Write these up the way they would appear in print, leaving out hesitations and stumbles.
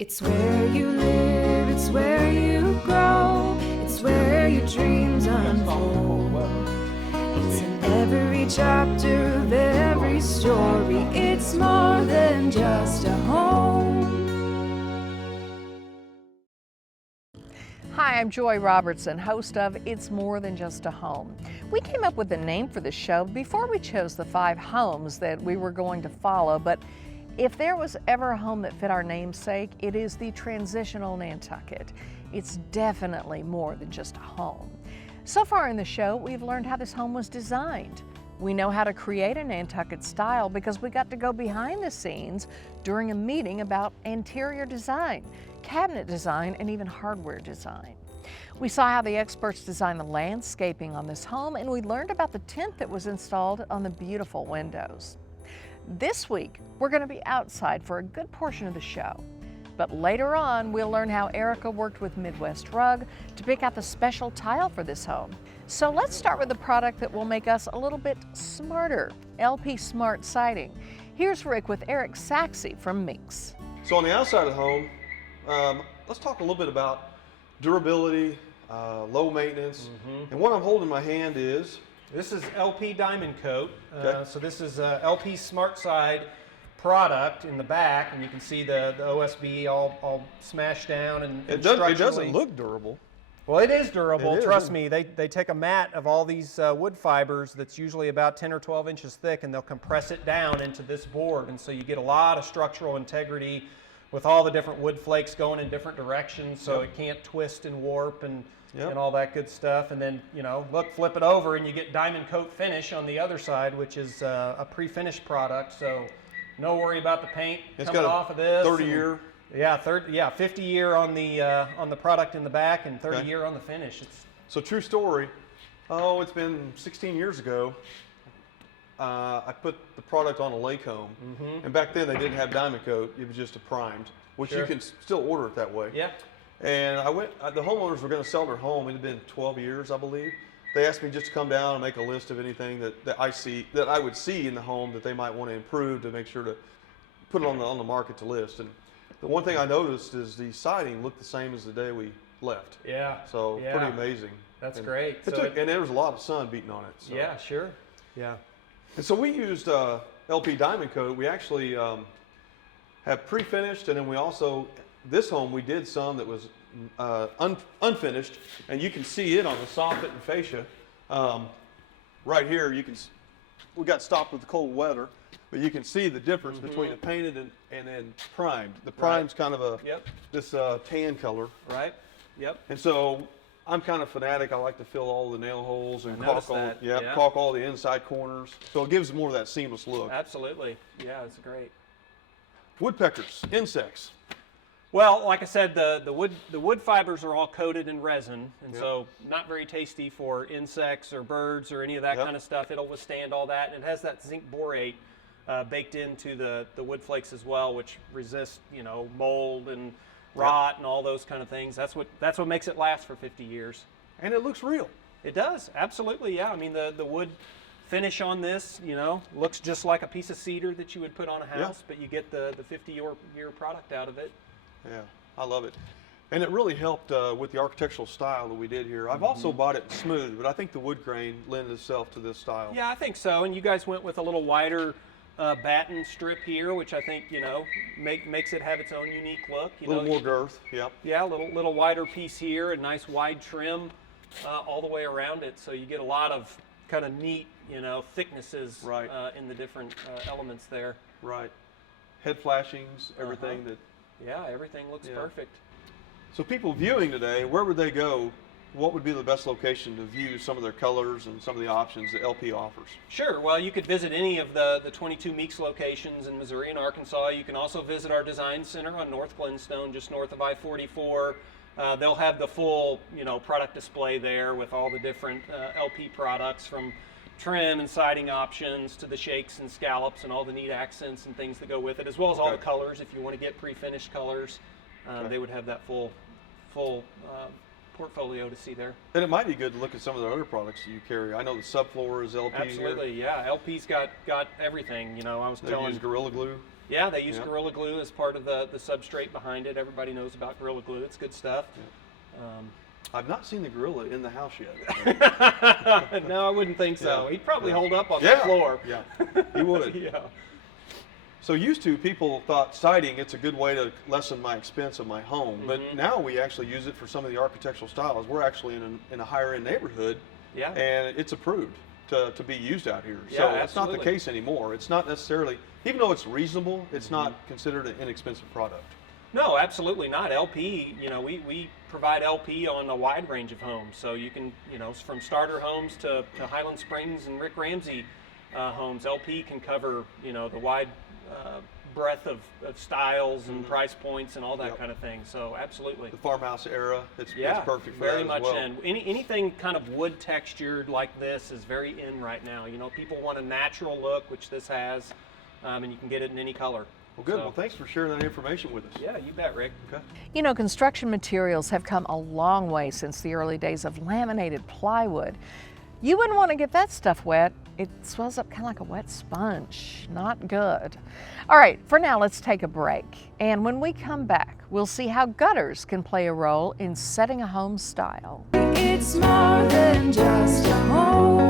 It's where you live, it's where you grow, it's where your dreams unfold. It's in every chapter of every story, it's more than just a home. Hi, I'm Joy Robertson, host of It's More Than Just a Home. We came up with the name for the show before we chose the 5 homes that we were going to follow, but if there was ever a home that fit our namesake, it is the Transitional Nantucket. It's definitely more than just a home. So far in the show, we've learned how this home was designed. We know how to create a Nantucket style because we got to go behind the scenes during a meeting about interior design, cabinet design, and even hardware design. We saw how the experts designed the landscaping on this home, and we learned about the tint that was installed on the beautiful windows. This week, we're going to be outside for a good portion of the show. But later on, we'll learn how Erica worked with Midwest Rug to pick out the special tile for this home. So let's start with the product that will make us a little bit smarter, LP Smart Siding. Here's Rick with Eric Saxe from Minx. So on the outside of the home, let's talk a little bit about durability, low maintenance. And what I'm holding in my hand is? This is LP Diamond Coat. Okay. So this is LP Smart Side product in the back, and you can see the OSB all smashed down and It structurally. doesn't look durable. Well, it is durable. It is, Trust isn't me. They take a mat of all these wood fibers that's usually about 10 or 12 inches thick, and they'll compress it down into this board, and so you get a lot of structural integrity with all the different wood flakes going in different directions, so it can't twist and warp and all that good stuff. And then, you know, look, flip it over and you get diamond coat finish on the other side, which is a pre-finished product. So no worry about the paint coming off of this. 30-year. Yeah, 50 year on the product in the back and 30 year on the finish. So true story. Oh, it's been 16 years ago. I put the product on a Lacombe, and back then they didn't have diamond coat. It was just a primed, which you can still order it that way. Yeah. And I went. The homeowners were going to sell their home. It had been 12 years, I believe. They asked me just to come down and make a list of anything that I would see in the home that they might want to improve to make sure to put it on the market to list. And the one thing I noticed is the siding looked the same as the day we left. Yeah. So pretty amazing. That's great. And there was a lot of sun beating on it. So. Yeah, sure. Yeah. And so we used LP Diamond Coat. We actually have pre-finished, and then we also, this home we did some that was unfinished, and you can see it on the soffit and fascia. Right here, we got stopped with the cold weather, but you can see the difference between the painted and then primed. The prime's kind of this tan color. Right. Yep. And so I'm kind of fanatic. I like to fill all the nail holes and caulk all the inside corners. So it gives more of that seamless look. Absolutely. Yeah, it's great. Woodpeckers, insects. Well, like I said, the wood fibers are all coated in resin, and so not very tasty for insects or birds or any of that kind of stuff. It'll withstand all that, and it has that zinc borate baked into the wood flakes as well, which resist, you know, mold and rot and all those kind of things. That's what makes it last for 50 years. And it looks real. It does, absolutely, yeah. I mean, the wood finish on this, you know, looks just like a piece of cedar that you would put on a house, but you get the 50-year product out of it. Yeah, I love it. And it really helped with the architectural style that we did here. I've also bought it smooth, but I think the wood grain lends itself to this style. Yeah, I think so. And you guys went with a little wider batten strip here, which I think, you know, makes it have its own unique look. A little more girth, Yeah, a little wider piece here, a nice wide trim all the way around it. So you get a lot of kind of neat, you know, thicknesses in the different elements there. Right. Head flashings, everything that... Yeah, everything looks perfect. So people viewing today, where would they go? What would be the best location to view some of their colors and some of the options that LP offers? Sure. Well, you could visit any of the 22 Meeks locations in Missouri and Arkansas. You can also visit our design center on North Glenstone, just north of I-44. They'll have the full, you know, product display there with all the different LP products, from trim and siding options to the shakes and scallops and all the neat accents and things that go with it, as well as all the colors. If you want to get pre-finished colors, they would have that full portfolio to see there. And it might be good to look at some of the other products you carry. I know the subfloor is LP. Absolutely, yeah. LP's got everything. You know, I was telling. Use Gorilla Glue. Yeah, they use Gorilla Glue as part of the substrate behind it. Everybody knows about Gorilla Glue. It's good stuff. I've not seen the gorilla in the house yet. No, I wouldn't think so. He'd probably hold up on the floor. Yeah, he would. Yeah. So used to, people thought siding, it's a good way to lessen my expense of my home. But now we actually use it for some of the architectural styles. We're actually in a higher end neighborhood, and it's approved to be used out here. So it's not the case anymore. It's not necessarily, even though it's reasonable, it's not considered an inexpensive product. No, absolutely not. LP, we provide LP on a wide range of homes. So you can, from starter homes to Highland Springs and Rick Ramsey homes, LP can cover, the wide breadth of styles and price points and all that kind of thing. So absolutely. The farmhouse era, it's perfect for very that much as well. in. Anything kind of wood textured like this is very in right now. People want a natural look, which this has, and you can get it in any color. Well, good. Well, thanks for sharing that information with us. Yeah, you bet, Rick. Okay. Construction materials have come a long way since the early days of laminated plywood. You wouldn't want to get that stuff wet. It swells up kind of like a wet sponge. Not good. All right, for now, let's take a break. And when we come back, we'll see how gutters can play a role in setting a home style. It's more than just a home.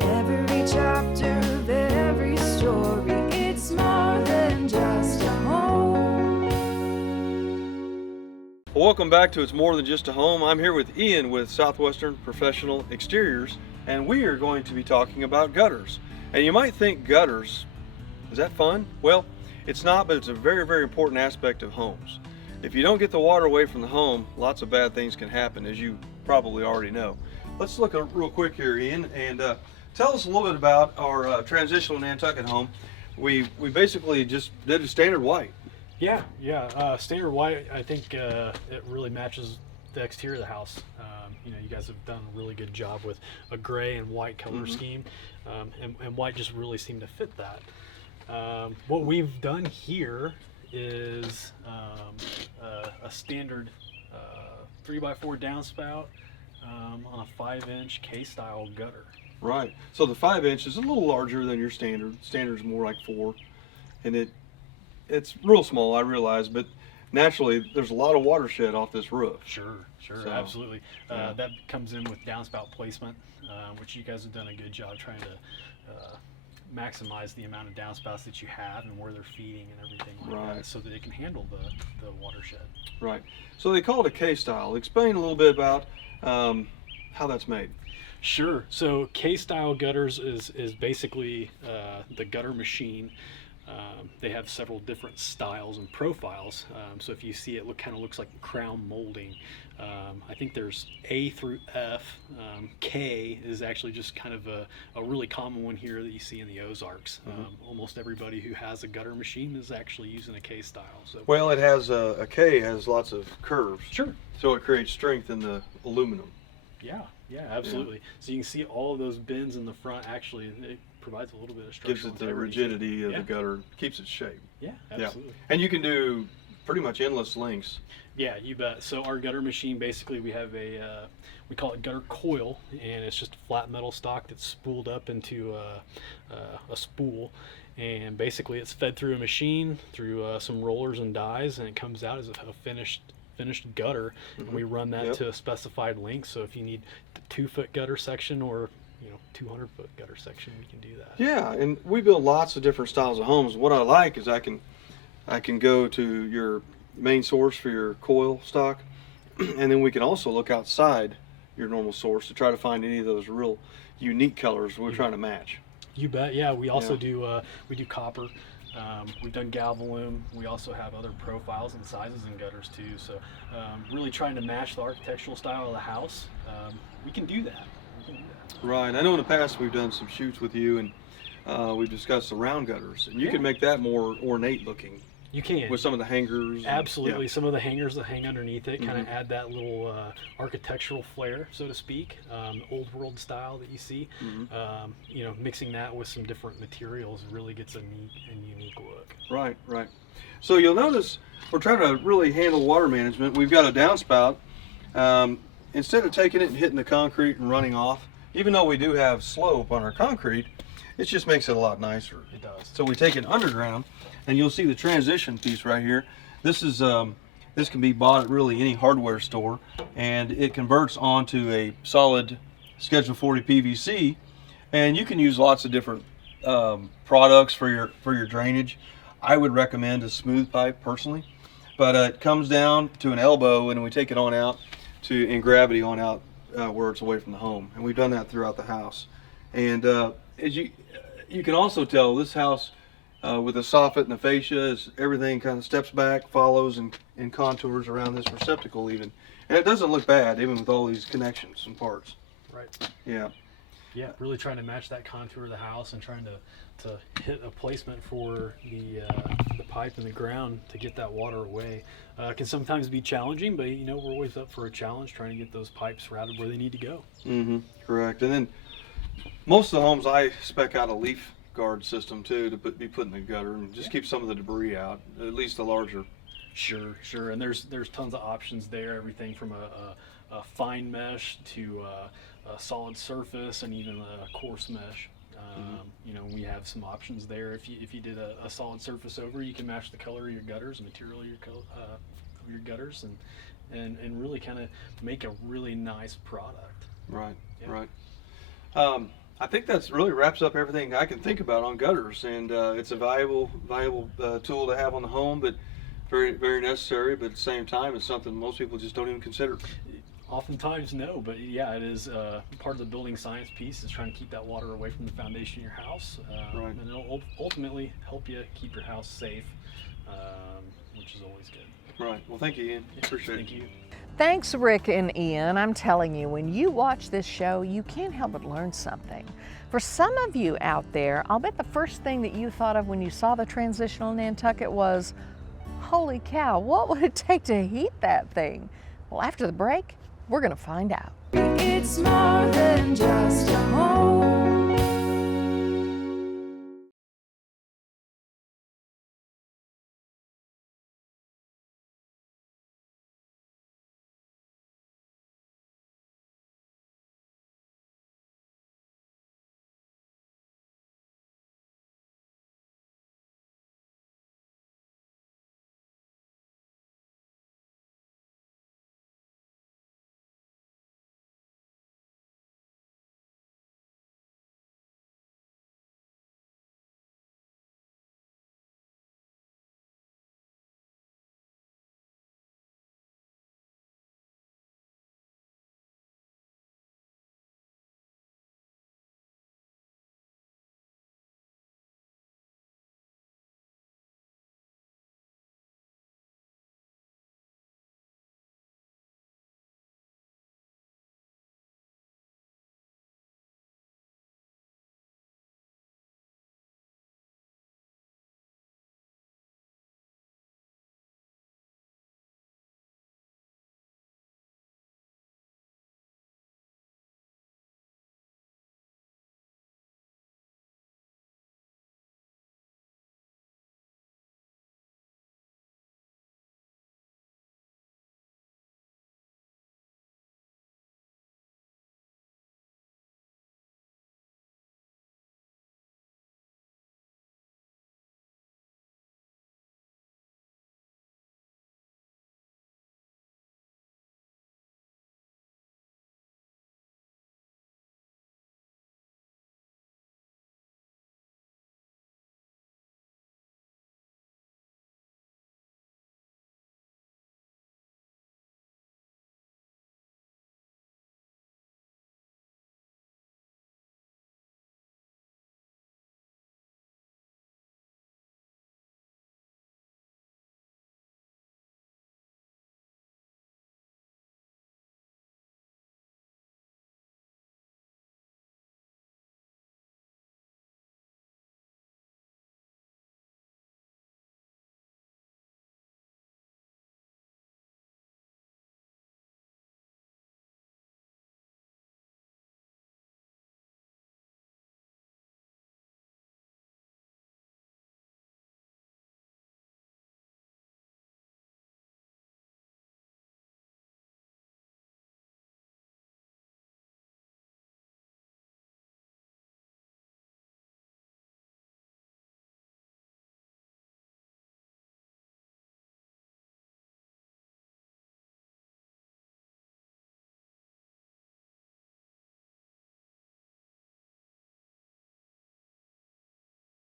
Every chapter of every story, it's more than just a home. Well, welcome back to It's More Than Just a Home. I'm here with Ian with Southwestern Professional Exteriors, and we are going to be talking about gutters. And you might think gutters, is that fun? Well, it's not, but it's a very, very important aspect of homes. If you don't get the water away from the home, lots of bad things can happen, as you probably already know. Let's look real quick here, Ian, and tell us a little bit about our Transitional Nantucket home. We basically just did a standard white. Yeah. Standard white, I think it really matches the exterior of the house. You guys have done a really good job with a gray and white color scheme, and white just really seemed to fit that. What we've done here is a standard 3x4 downspout on a 5-inch K-style gutter. Right. So the 5 inch is a little larger than your standard. Standard's more like 4, and it's real small, I realize, but naturally there's a lot of watershed off this roof. Sure, So, absolutely. yeah. That comes in with downspout placement, which you guys have done a good job trying to maximize the amount of downspouts that you have and where they're feeding and everything like Right. that, so that it can handle the watershed. Right. So they call it a K-style. Explain a little bit about how that's made. Sure. So K-style gutters is basically the gutter machine. They have several different styles and profiles. So if you see it, kind of looks like crown molding. I think there's A through F. K is actually just kind of a really common one here that you see in the Ozarks. Almost everybody who has a gutter machine is actually using a K style. So Well, it has a K has lots of curves. sure. So it creates strength in the aluminum. Yeah, absolutely. So you can see all of those bends in the front. Actually, it provides a little bit of structural Gives it the integrity. rigidity of Yeah. the gutter, keeps its shape. Yeah, absolutely. And you can do pretty much endless lengths. Yeah, you bet. So our gutter machine, basically, we have we call it gutter coil, and it's just a flat metal stock that's spooled up into a spool, and basically it's fed through a machine, through some rollers and dies, and it comes out as a finished gutter, and we run that to a specified length. So if you need a 2-foot gutter section or 200-foot gutter section, we can do that. Yeah, and we build lots of different styles of homes. What I like is I can go to your main source for your coil stock, and then we can also look outside your normal source to try to find any of those real unique colors we're trying to match. You bet. Yeah, we also do we do copper. We've done galvalume. We also have other profiles and sizes in gutters too. So really trying to match the architectural style of the house. We can do that. Right. I know in the past we've done some shoots with you, and we've discussed the round gutters, and you can make that more ornate looking. You can. With some of the hangers. Absolutely. Yeah. Some of the hangers that hang underneath it kind of add that little architectural flair, so to speak, old world style that you see. Mixing that with some different materials really gets a neat and unique look. Right, right. So you'll notice we're trying to really handle water management. We've got a downspout. Instead of taking it and hitting the concrete and running off, even though we do have slope on our concrete, it just makes it a lot nicer. It does. So we take it underground, and you'll see the transition piece right here. This is this can be bought at really any hardware store, and it converts onto a solid Schedule 40 PVC, and you can use lots of different products for your drainage. I would recommend a smooth pipe personally, but it comes down to an elbow, and we take it on out in gravity on out where it's away from the home, and we've done that throughout the house. And as you can also tell, this house with the soffit and the fascia, is everything kind of steps back, follows, and contours around this receptacle even, and it doesn't look bad even with all these connections and parts. Right. Yeah. Yeah, really trying to match that contour of the house and trying to hit a placement for the pipe in the ground to get that water away. Can sometimes be challenging, but we're always up for a challenge trying to get those pipes routed where they need to go. Correct. And then most of the homes I spec out a leaf guard system too to be put in the gutter and just keep some of the debris out, at least the larger. Sure. And there's tons of options there, everything from a fine mesh to a solid surface and even a coarse mesh. We have some options there. If you did a solid surface over, you can match the color of your gutters, material of your gutters, and really kind of make a really nice product. Right. Yeah. Right. I think that's really wraps up everything I can think about on gutters, and it's a valuable tool to have on the home, but very, very necessary. But at the same time, it's something most people just don't even consider. Oftentimes, no, but yeah, it is part of the building science piece is trying to keep that water away from the foundation of your house, Right. and it'll ultimately help you keep your house safe, which is always good. Right. Well, thank you, Ian. Appreciate Thank it. you. Thanks, Rick and Ian. I'm telling you, when you watch this show, you can't help but learn something. For some of you out there, I'll bet the first thing that you thought of when you saw the Transitional Nantucket was, holy cow, what would it take to heat that thing? Well, after the break, we're going to find out. It's more than just a home.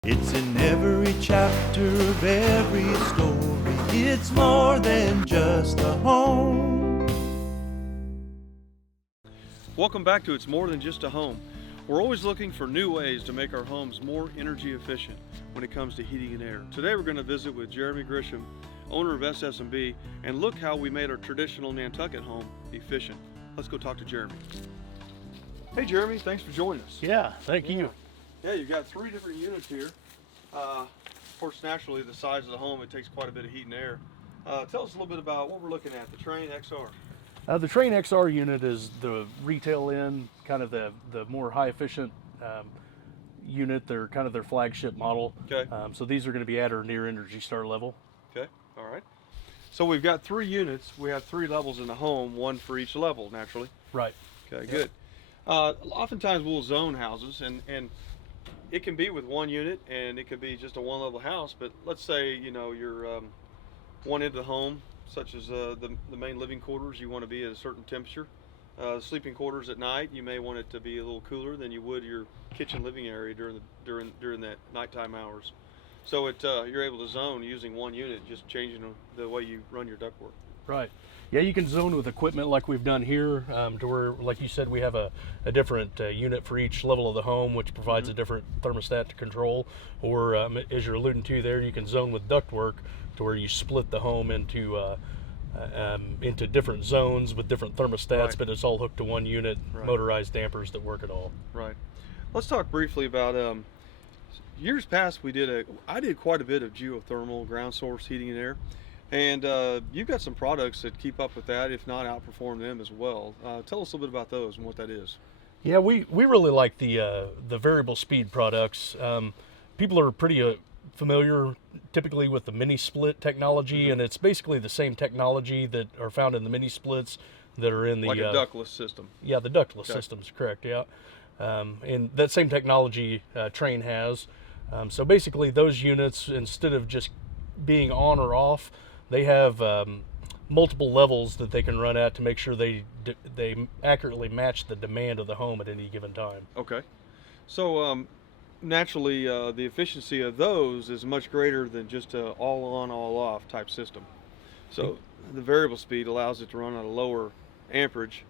It's in every chapter of every story. It's more than just a home. Welcome back to It's More Than Just a Home. We're always looking for new ways to make our homes more energy efficient when it comes to heating and air. Today we're going to visit with Jeremy Grisham, owner of SS&B, and look how we made our traditional Nantucket home efficient. Let's go talk to Jeremy. Hey Jeremy, thanks for joining us. Yeah, thank you. Yeah, you've got 3 different units here. Of course, naturally, the size of the home, it takes quite a bit of heat and air. Tell us a little bit about what we're looking at, the Train XR. The Train XR unit is the retail end, kind of the more high efficient unit. They're kind of their flagship model. Okay. So these are going to be at or near Energy Star level. Okay, all right. So we've got 3 units. We have 3 levels in the home, 1 for each level, naturally. Right. Okay, good. Oftentimes we'll zone houses, and it can be with 1 unit, and it could be just a 1-level house. But let's say you're one end of the home, such as the main living quarters, you want to be at a certain temperature. Sleeping quarters at night, you may want it to be a little cooler than you would your kitchen living area during that nighttime hours. So you're able to zone using 1 unit, just changing the way you run your ductwork. Right. Yeah, you can zone with equipment like we've done here, to where, like you said, we have a different unit for each level of the home, which provides a different thermostat to control. Or, as you're alluding to there, you can zone with ductwork to where you split the home into different zones with different thermostats, Right. but it's all hooked to 1 unit, Right. motorized dampers that work it all. Right. Let's talk briefly about years past. I did quite a bit of geothermal ground source heating and air, and you've got some products that keep up with that, if not outperform them as well. Tell us a little bit about those and what that is. Yeah, we really like the variable speed products. People are pretty familiar typically with the mini split technology, and it's basically the same technology that are found in the mini splits that are in the Like a ductless system. Yeah, the ductless Okay. systems, correct. Yeah, and that same technology Train has. So basically, those units, instead of just being on or off, they have multiple levels that they can run at to make sure they accurately match the demand of the home at any given time. Okay. So naturally, the efficiency of those is much greater than just a all on, all off type system. So the variable speed allows it to run at a lower amperage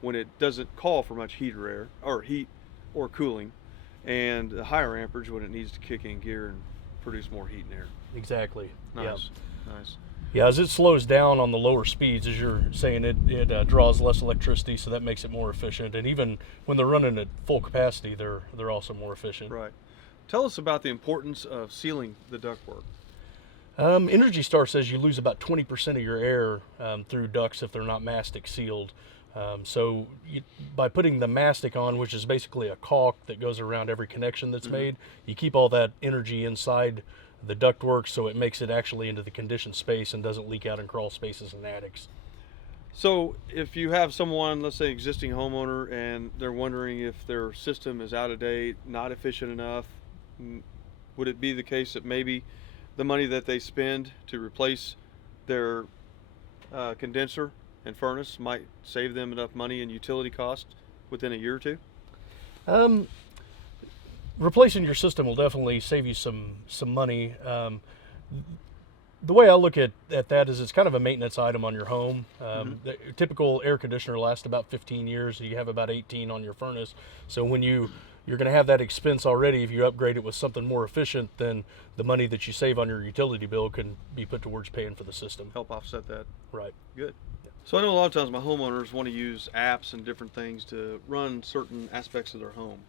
when it doesn't call for much heat or cooling, and a higher amperage when it needs to kick in gear and produce more heat and air. Exactly. Nice. Yeah. Nice. Yeah, as it slows down on the lower speeds, as you're saying, it draws less electricity, so that makes it more efficient. And even when they're running at full capacity, they're also more efficient. Right. Tell us about the importance of sealing the ductwork. Energy Star says you lose about 20% of your air through ducts if they're not mastic sealed. So by putting the mastic on, which is basically a caulk that goes around every connection that's made, you keep all that energy inside the ductwork, so it makes it actually into the conditioned space and doesn't leak out in crawl spaces and attics. So if you have someone, let's say existing homeowner, and they're wondering if their system is out of date, not efficient enough, would it be the case that maybe the money that they spend to replace their condenser and furnace might save them enough money in utility costs within a year or two? Replacing your system will definitely save you some money. The way I look at that is it's kind of a maintenance item on your home. The typical air conditioner lasts about 15 years. You have about 18 on your furnace. So when you're going to have that expense already, if you upgrade it with something more efficient, then the money that you save on your utility bill can be put towards paying for the system. Help offset that. Right. Good. So I know a lot of times my homeowners want to use apps and different things to run certain aspects of their home.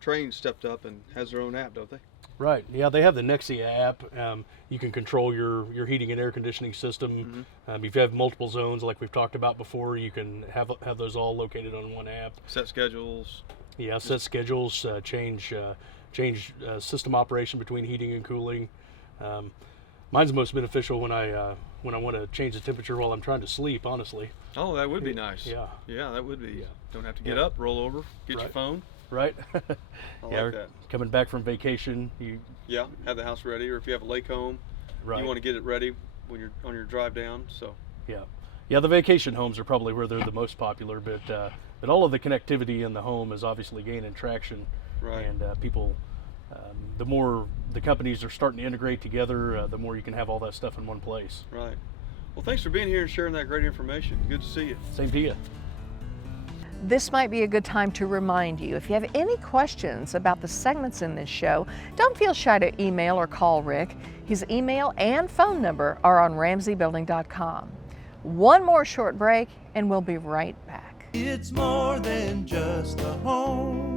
Train stepped up and has their own app, don't they? Right. Yeah, they have the Nexia app. You can control your heating and air conditioning system. If you have multiple zones, like we've talked about before, you can have those all located on one app. Set schedules. Yeah, set schedules, change system operation between heating and cooling. Mine's most beneficial when I want to change the temperature while I'm trying to sleep, honestly. Oh, that would be nice. Yeah. Yeah, that would be. Yeah. Don't have to get up, roll over, get your Right. phone. Right. I Yeah, like that. coming back from vacation, Yeah, have the house ready, or if you have a lake home, right. you want to get it ready when you're on your drive down. So Yeah, the vacation homes are probably where they're the most popular, but all of the connectivity in the home is obviously gaining traction, Right. and people The more the companies are starting to integrate together, the more you can have all that stuff in one place. Right. Well, thanks for being here and sharing that great information. Good to see you. Same to you. This might be a good time to remind you, if you have any questions about the segments in this show, don't feel shy to email or call Rick. His email and phone number are on RamseyBuilding.com. One more short break and we'll be right back. It's more than just a home.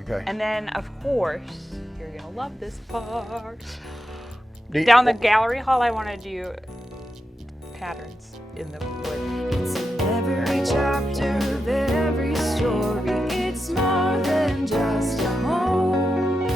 Okay. And then, of course, you're gonna love this part. Down the gallery hall, I want to do patterns in the wood. It's in every chapter of every story. It's more than just a home.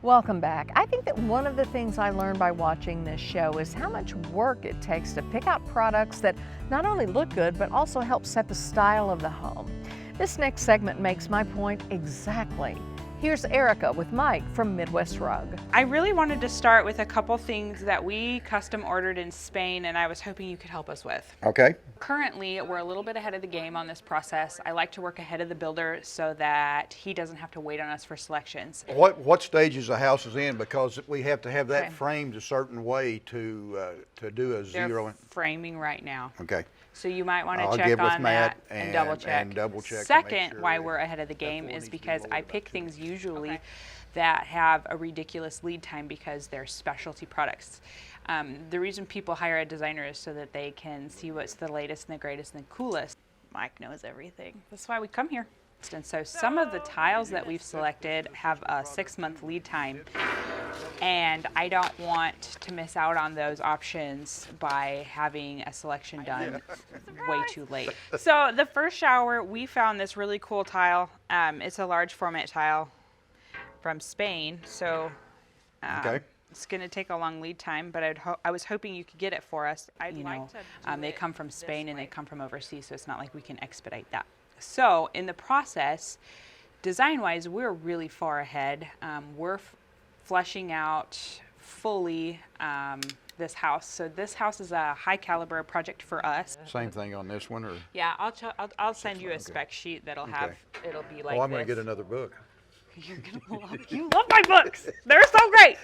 Welcome back. I think that one of the things I learned by watching this show is how much work it takes to pick out products that not only look good, but also help set the style of the home. This next segment makes my point exactly. Here's Erica with Mike from Midwest Rug. I really wanted to start with a couple things that we custom ordered in Spain, and I was hoping you could help us with. Okay. Currently, we're a little bit ahead of the game on this process. I like to work ahead of the builder so that he doesn't have to wait on us for selections. What stages the house is in, because we have to have that Okay. framed a certain way to do a They're zero. framing right now. Okay. So you might want I'll to check get with on Matt that and double check. and double check to make Second, sure why we're ahead of the game floor is needs to be because lowered I about pick 2 things inches. usually that have a ridiculous lead time because they're specialty products. The reason people hire a designer is so that they can see what's the latest and the greatest and the coolest. Mike knows everything. That's why we come here. And so some of the tiles that we've selected have a 6-month lead time. And I don't want to miss out on those options by having a selection done way too late. So the first shower, we found this really cool tile. It's a large format tile from Spain. So Okay. it's going to take a long lead time, but I was hoping you could get it for us. They come from Spain and they come from overseas, so it's not like we can expedite that. So in the process, design-wise, we're really far ahead. We're fleshing out fully this house. So this house is a high caliber project for us. Same thing on this one, or? Yeah, I'll send you a spec sheet that'll have, it'll be like Oh, I'm this. going to get another book. You're gonna love, you love my books. They're so great.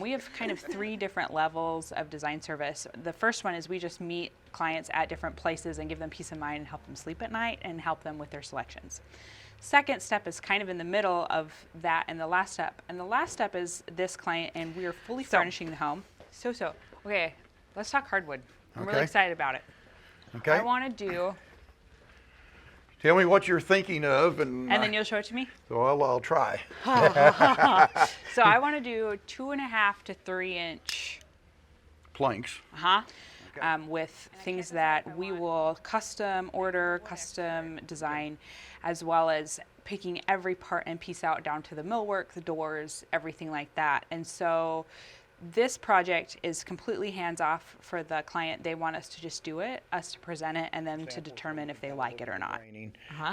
We have kind of 3 different levels of design service. The first one is we just meet clients at different places and give them peace of mind and help them sleep at night and help them with their selections. Second step is kind of in the middle of that and the last step. And the last step is this client, and we are fully furnishing the home. Okay, let's talk hardwood. I'm really Okay. excited about it. Okay. I want to do, Tell me what you're thinking of, and and then you'll show it to me. so I'll try. So I want to do 2.5 to 3 inch Planks. with things that we will custom order, custom design, as well as picking every part and piece out down to the millwork, the doors, everything like that. And so this project is completely hands-off for the client. They want us to just do it, us to present it, and them to determine if they like it or not.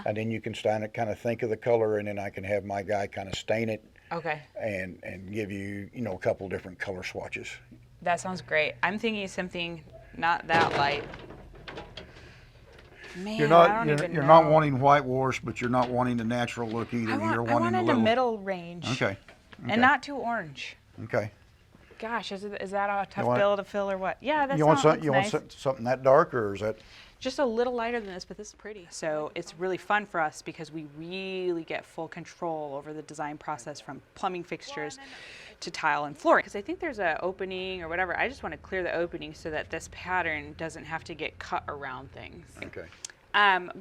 And then you can kind of think of the color, and then I can have my guy kind of stain it Okay, and give you, a couple different color swatches. that sounds great. I'm thinking something not that light. Man, You're I not don't even you're know. not wanting whitewash, but you're not wanting the natural look either. I You're want wanting in a little the middle range. Okay. And not too orange. Okay. Gosh, is that a tough want- bill to fill or what? Yeah, that You want sounds something? nice. Something that dark, or is that? Just a little lighter than this, but this is pretty. So it's really fun for us because we really get full control over the design process from plumbing fixtures to tile and flooring. Because I think there's an opening or whatever. I just want to clear the opening so that this pattern doesn't have to get cut around things. Okay.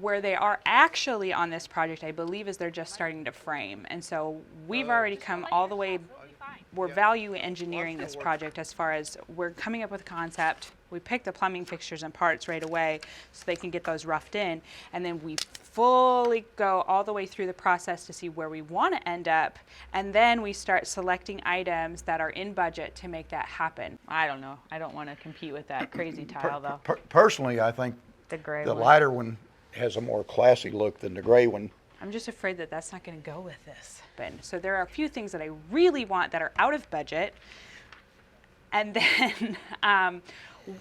Where they are actually on this project, I believe, is they're just starting to frame. And so we've already come all the way, we're value engineering this project as far as we're coming up with a concept. We pick the plumbing fixtures and parts right away so they can get those roughed in. And then we fully go all the way through the process to see where we want to end up. And then we start selecting items that are in budget to make that happen. I don't know. I don't want to compete with that crazy tile though. Personally, I think The gray the one. lighter one has a more classy look than the gray one. I'm just afraid that that's not going to go with this. So there are a few things that I really want that are out of budget. And then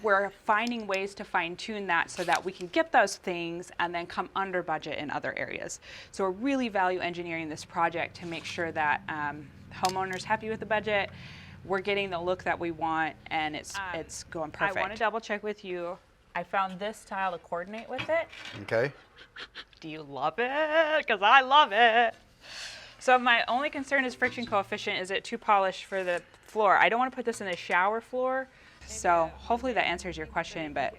we're finding ways to fine tune that so that we can get those things and then come under budget in other areas. So we're really value engineering this project to make sure that homeowners happy with the budget, we're getting the look that we want, and it's going perfect. I want to double check with you. I found this tile to coordinate with it. Okay. Do you love it? Because I love it. So my only concern is friction coefficient. Is it too polished for the floor? I don't want to put this in the shower floor. So hopefully that answers your question, but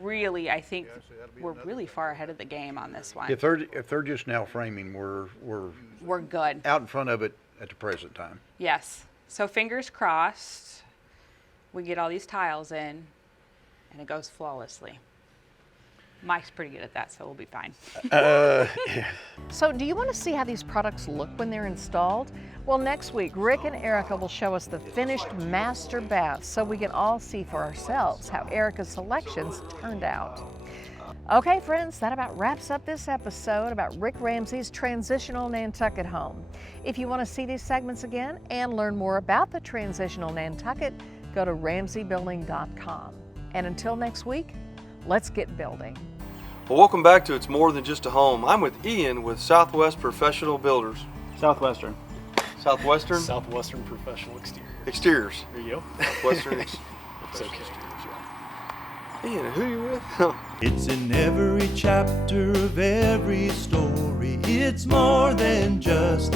really I think we're really far ahead of the game on this one. If they're just now framing, we're good. out in front of it at the present time. Yes. So fingers crossed, we get all these tiles in and it goes flawlessly. Mike's pretty good at that, so we'll be fine. So do you want to see how these products look when they're installed? Well, next week, Rick and Erica will show us the finished master bath so we can all see for ourselves how Erica's selections turned out. Okay, friends, that about wraps up this episode about Rick Ramsey's Transitional Nantucket home. If you want to see these segments again and learn more about the Transitional Nantucket, go to RamseyBuilding.com. And until next week, let's get building. Well, welcome back to It's More Than Just a Home. I'm with Ian with Southwest Professional Builders. Southwestern. Southwestern? Southwestern Professional Exterior. Exteriors. There you go. Southwestern It's okay. Ian, who you with? It's in every chapter of every story. It's more than just